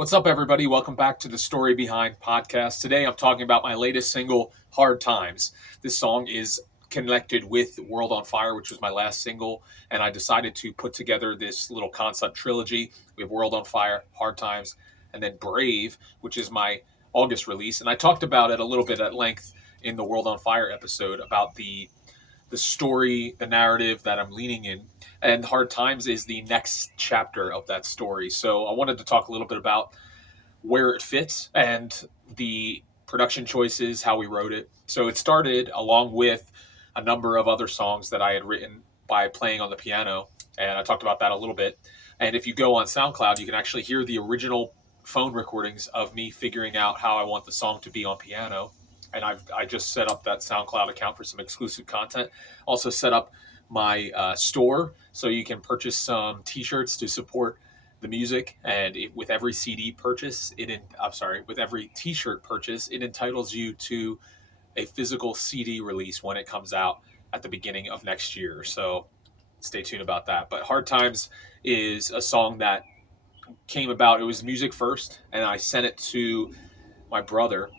What's up, everybody? Welcome back to the Story Behind podcast. Today, I'm talking about my latest single, Hard Times. This song is connected with World on Fire, which was my last single, and I decided to put together this little concept trilogy. We have World on Fire, Hard Times, and then Brave, which is my August release. And I talked about it a little bit at length in the World on Fire episode about the story, the narrative that I'm leaning in. And Hard Times is the next chapter of that story. So I wanted to talk a little bit about where it fits and the production choices, how we wrote it. So it started along with a number of other songs that I had written by playing on the piano. And I talked about that a little bit. And if you go on SoundCloud, you can actually hear the original phone recordings of me figuring out how I want the song to be on piano. And I just set up that SoundCloud account for some exclusive content. Also set up my store so you can purchase some T-shirts to support the music. And with every CD purchase, with every T-shirt purchase, it entitles you to a physical CD release when it comes out at the beginning of next year. So stay tuned about that. But Hard Times is a song that came about. It was music first, and I sent it to my brother.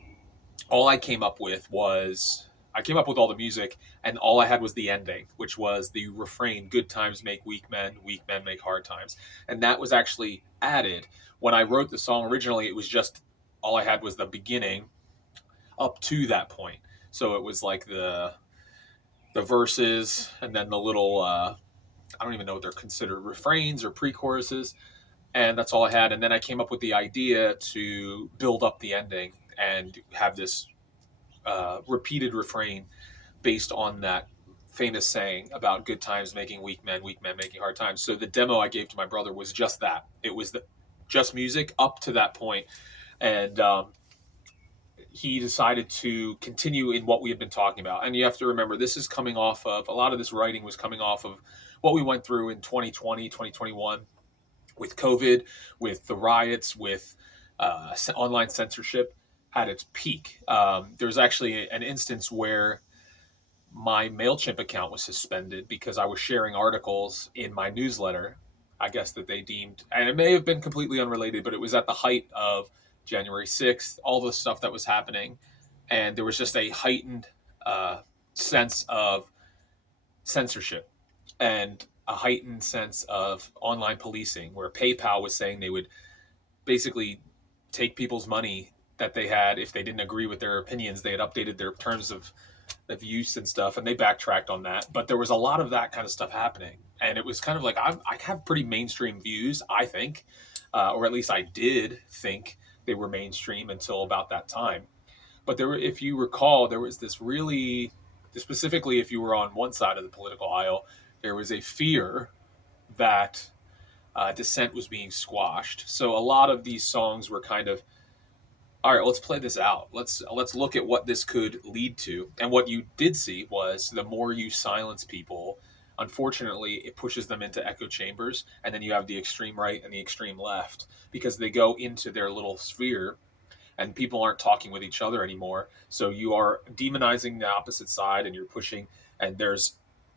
All I came up with was I came up with all the music, and all I had was the ending, which was the refrain, "Good times make weak men make hard times." And that was actually added. When I wrote the song originally, it was just all I had was the beginning up to that point. So it was like the verses and then the little I don't even know what they're considered, refrains or pre-choruses, and that's all I had. And then I came up with the idea to build up the ending and have this repeated refrain based on that famous saying about good times making weak men making hard times. So the demo I gave to my brother was just that. It was just music up to that point, and he decided to continue in what we had been talking about. And you have to remember, this is coming off of a lot of this writing was coming off of what we went through in 2020, 2021 with COVID, with the riots, with online censorship at its peak. There's actually an instance where my MailChimp account was suspended because I was sharing articles in my newsletter, I guess that they deemed, and it may have been completely unrelated, but it was at the height of January 6th, all the stuff that was happening. And there was just a heightened sense of censorship and a heightened sense of online policing, where PayPal was saying they would basically take people's money that they had if they didn't agree with their opinions. They had updated their terms of use and stuff, and they backtracked on that. But there was a lot of that kind of stuff happening, and it was kind of like I have pretty mainstream views, I think, or at least I did think they were mainstream until about that time. But there were, if you recall, there was this really, specifically if you were on one side of the political aisle, there was a fear that dissent was being squashed. So a lot of these songs were kind of, all right, let's play this out. Let's look at what this could lead to. And what you did see was the more you silence people, unfortunately, it pushes them into echo chambers. And then you have the extreme right and the extreme left because they go into their little sphere and people aren't talking with each other anymore. So you are demonizing the opposite side and you're pushing, and there's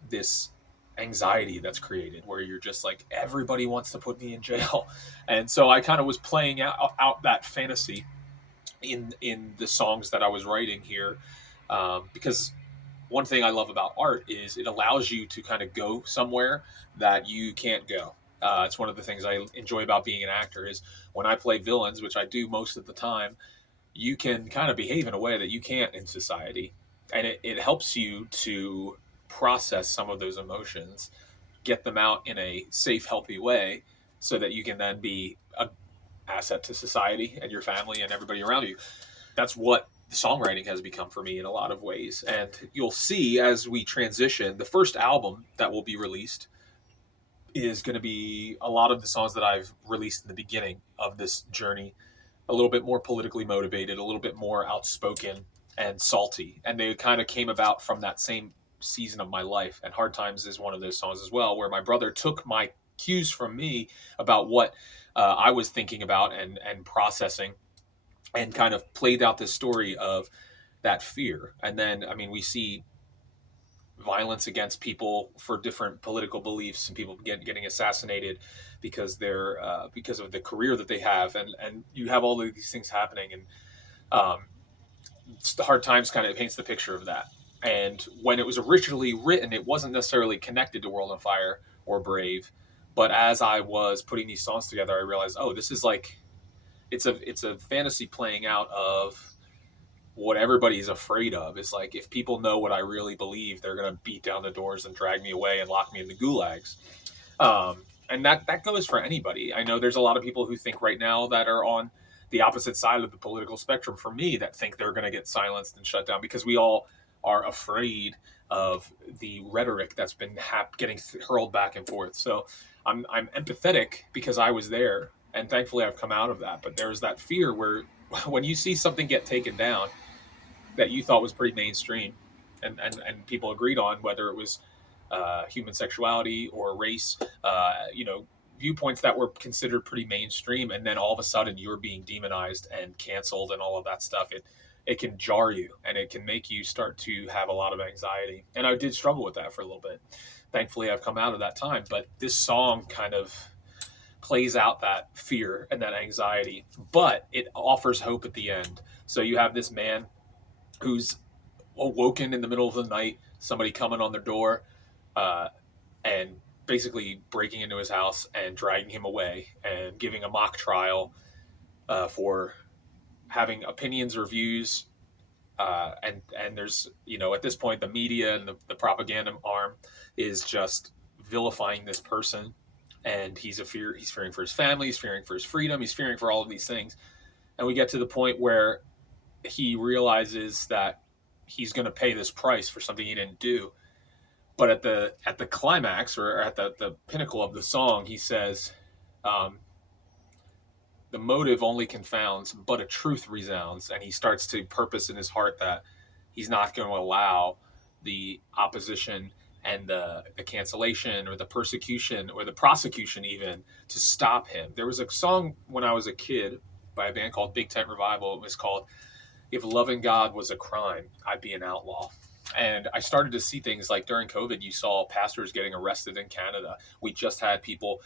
this anxiety that's created where you're just like, everybody wants to put me in jail. And so I kind of was playing out that fantasy in the songs that I was writing here, because one thing I love about art is it allows you to kind of go somewhere that you can't go. It's one of the things I enjoy about being an actor is when I play villains, which I do most of the time, you can kind of behave in a way that you can't in society. And it helps you to process some of those emotions, get them out in a safe, healthy way so that you can then be a asset to society and your family and everybody around you. That's what songwriting has become for me in a lot of ways. And you'll see as we transition, the first album that will be released is going to be a lot of the songs that I've released in the beginning of this journey, a little bit more politically motivated, a little bit more outspoken and salty. And they kind of came about from that same season of my life. And Hard Times is one of those songs as well, where my brother took my cues from me about what I was thinking about and processing, and kind of played out this story of that fear. And then, I mean, we see violence against people for different political beliefs, and people getting assassinated because they're because of the career that they have, and you have all of these things happening, and um, the Hard Times kind of paints the picture of that. And when it was originally written, it wasn't necessarily connected to World on Fire or Brave, but as I was putting these songs together, I realized, oh, this is like it's a fantasy playing out of what everybody's afraid of. Is like, if people know what I really believe, they're going to beat down the doors and drag me away and lock me in the gulags. And that goes for anybody. I know there's a lot of people who think right now that are on the opposite side of the political spectrum for me, that think they're going to get silenced and shut down, because we all are afraid of the rhetoric that's been getting hurled back and forth. So I'm empathetic because I was there, and thankfully I've come out of that. But there's that fear where when you see something get taken down that you thought was pretty mainstream, and people agreed on, whether it was human sexuality or race, viewpoints that were considered pretty mainstream, and then all of a sudden you're being demonized and canceled and all of that stuff. It can jar you, and it can make you start to have a lot of anxiety. And I did struggle with that for a little bit. Thankfully, I've come out of that time. But this song kind of plays out that fear and that anxiety, but it offers hope at the end. So you have this man who's awoken in the middle of the night, somebody coming on their door, and basically breaking into his house and dragging him away and giving a mock trial for having opinions or views. And there's, at this point, the media and the propaganda arm is just vilifying this person. And he's fearing for his family, he's fearing for his freedom, he's fearing for all of these things. And we get to the point where he realizes that he's going to pay this price for something he didn't do. But at the climax, or at the pinnacle of the song, he says, the motive only confounds, but a truth resounds. And he starts to purpose in his heart that he's not going to allow the opposition and the cancellation or the persecution or the prosecution even to stop him. There was a song when I was a kid by a band called Big Tent Revival. It was called "If Loving God Was a Crime, I'd Be an Outlaw." And I started to see things like during COVID, you saw pastors getting arrested in Canada. We just had people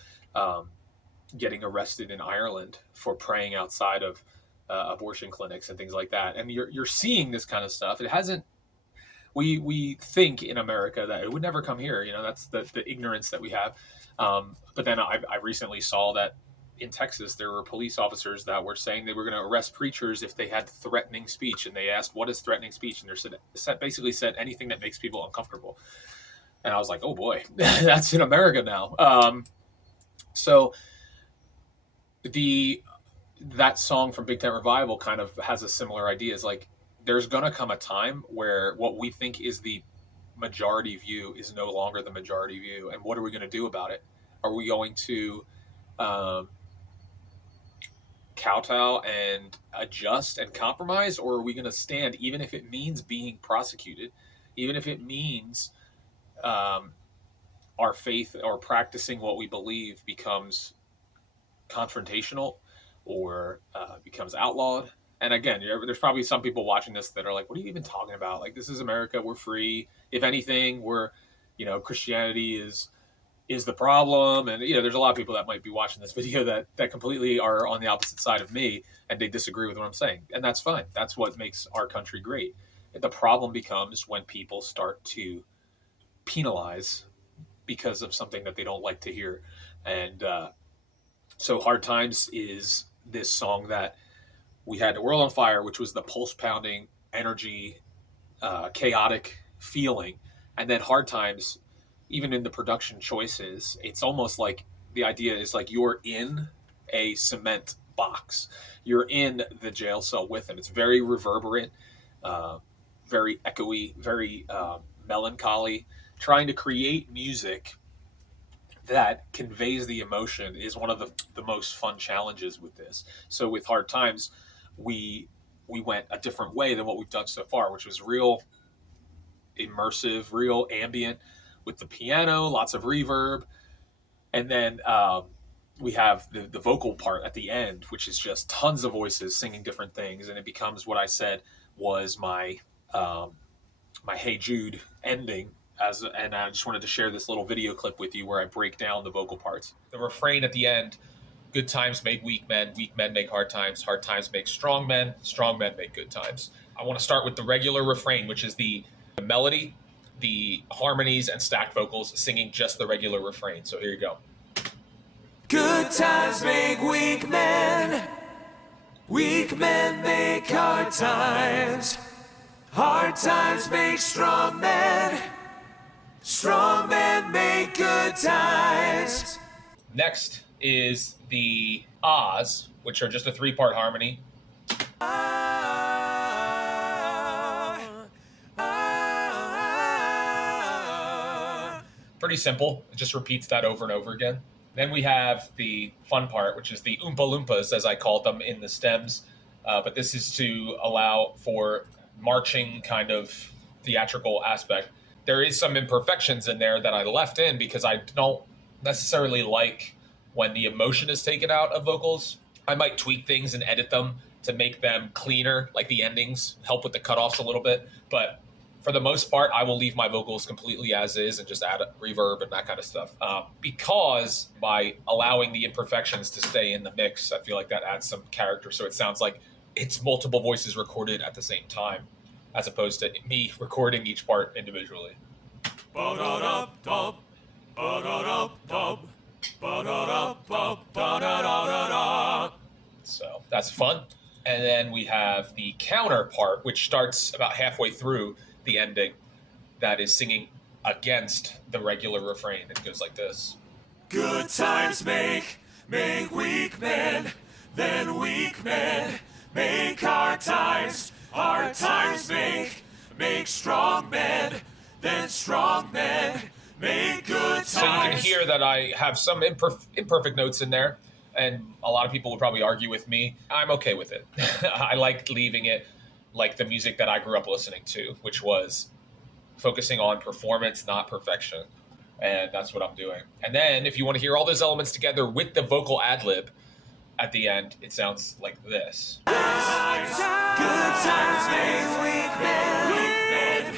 getting arrested in Ireland for praying outside of abortion clinics and things like that. And you're seeing this kind of stuff. It hasn't. We think in America that it would never come here. That's the ignorance that we have. But then I recently saw that in Texas, there were police officers that were saying they were going to arrest preachers if they had threatening speech. And they asked, what is threatening speech? And they basically said anything that makes people uncomfortable. And I was like, oh boy, that's in America now. So that song from Big Tent Revival kind of has a similar idea. It's like, there's going to come a time where what we think is the majority view is no longer the majority view. And what are we going to do about it? Are we going to kowtow and adjust and compromise, or are we going to stand, even if it means being prosecuted, even if it means our faith or practicing what we believe becomes confrontational or becomes outlawed? And again, there's probably some people watching this that are like, what are you even talking about? Like, this is America. We're free. If anything, Christianity is the problem. And, there's a lot of people that might be watching this video that completely are on the opposite side of me, and they disagree with what I'm saying. And that's fine. That's what makes our country great. The problem becomes when people start to penalize because of something that they don't like to hear. And so Hard Times is this song that we had World on Fire, which was the pulse-pounding energy, chaotic feeling. And then Hard Times, even in the production choices, it's almost like the idea is like you're in a cement box. You're in the jail cell with him. It's very reverberant, very echoey, very melancholy. Trying to create music that conveys the emotion is one of the most fun challenges with this. So with Hard Times, we went a different way than what we've done so far, which was real immersive, real ambient with the piano, lots of reverb. And then we have the vocal part at the end, which is just tons of voices singing different things. And it becomes what I said was my Hey Jude ending and I just wanted to share this little video clip with you where I break down the vocal parts. The refrain at the end: good times make weak men make hard times make strong men make good times. I want to start with the regular refrain, which is the melody, the harmonies, and stacked vocals singing just the regular refrain. So here you go. Good times make weak men make hard times make strong men make good times. Next is the ahs, which are just a 3-part harmony. Pretty simple. It just repeats that over and over again. Then we have the fun part, which is the oompa loompas, as I called them, in the stems. But this is to allow for marching kind of theatrical aspect. There is some imperfections in there that I left in because I don't necessarily like when the emotion is taken out of vocals. I might tweak things and edit them to make them cleaner, like the endings, help with the cutoffs a little bit. But for the most part, I will leave my vocals completely as is and just add reverb and that kind of stuff. Because by allowing the imperfections to stay in the mix, I feel like that adds some character. So it sounds like it's multiple voices recorded at the same time, as opposed to me recording each part individually. So that's fun. And then we have the counter part, which starts about halfway through the ending, that is singing against the regular refrain. It goes like this. Good times make weak men, then weak men make hard times make strong men, then strong men make good times. So you can hear that I have some imperfect notes in there, and a lot of people would probably argue with me. I'm okay with it. I like leaving it like the music that I grew up listening to, which was focusing on performance, not perfection. And that's what I'm doing. And then if you want to hear all those elements together with the vocal ad-lib at the end, it sounds like this. Good times make weak men make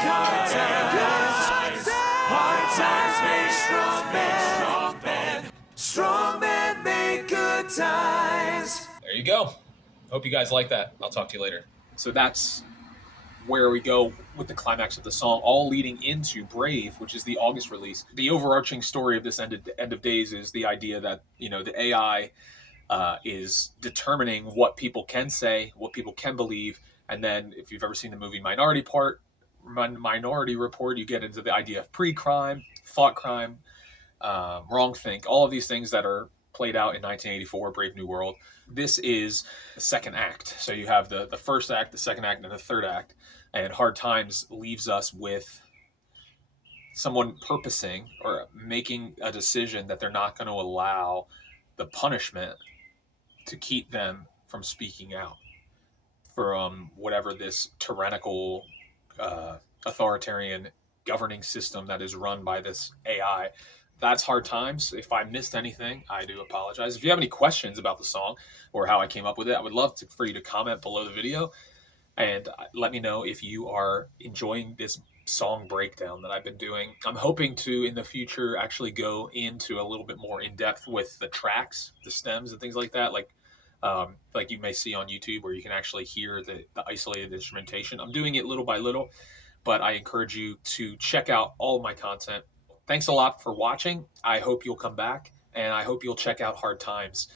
hard times make strong men make good times. There you go. Hope you guys like that. I'll talk to you later. So that's where we go with the climax of the song, all leading into Brave, which is the August release. The overarching story of this end of days is the idea that, the AI is determining what people can say, what people can believe. And then if you've ever seen the movie Minority Report, you get into the idea of pre-crime, thought crime, wrongthink, all of these things that are played out in 1984, Brave New World. This is the second act. So you have the first act, the second act, and the third act. And Hard Times leaves us with someone purposing or making a decision that they're not going to allow the punishment to keep them from speaking out from whatever this tyrannical, authoritarian governing system that is run by this AI. That's Hard Times. If I missed anything, I do apologize. If you have any questions about the song or how I came up with it, I would love for you to comment below the video and let me know if you are enjoying this song breakdown that I've been doing. I'm hoping to, in the future, actually go into a little bit more in depth with the tracks, the stems and things like that, like you may see on YouTube, where you can actually hear the isolated instrumentation. I'm doing it little by little, but I encourage you to check out all of my content. Thanks a lot for watching. I hope you'll come back, and I hope you'll check out Hard Times.